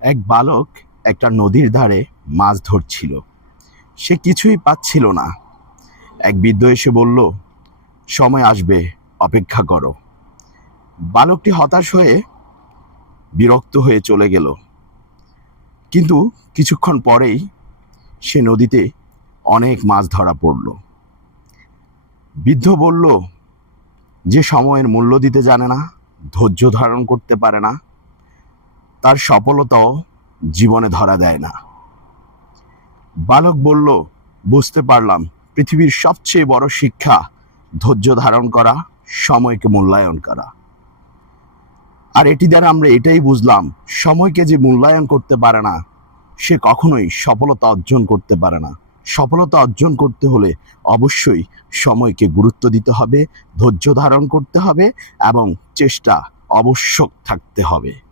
এক বালক একটা নদীর ধারে মাছ ধরছিল। সে কিছুই পাচ্ছিল না। এক বৃদ্ধ এসে বলল, সময় আসবে, অপেক্ষা করো। বালকটি হতাশ হয়ে বিরক্ত হয়ে চলে গেল। কিন্তু কিছুক্ষণ পরেই সে নদীতে অনেক মাছ ধরা পড়ল। বৃদ্ধ বলল, যে সময়ের মূল্য দিতে জানে না, ধৈর্য ধারণ করতে পারে না, তার সফলতাও জীবনে ধরা দেয় না। বালক বলল, বুঝতে পারলাম, পৃথিবীর সবচেয়ে বড় শিক্ষা ধৈর্য ধারণ করা, সময়কে মূল্যায়ন করা। আর এটি দ্বারা আমরা এটাই বুঝলাম, সময়কে যে মূল্যায়ন করতে পারে না, সে কখনোই সফলতা অর্জন করতে পারে না। সফলতা অর্জন করতে হলে অবশ্যই সময়কে গুরুত্ব দিতে হবে, ধৈর্য ধারণ করতে হবে এবং চেষ্টা অবশ্যক থাকতে হবে।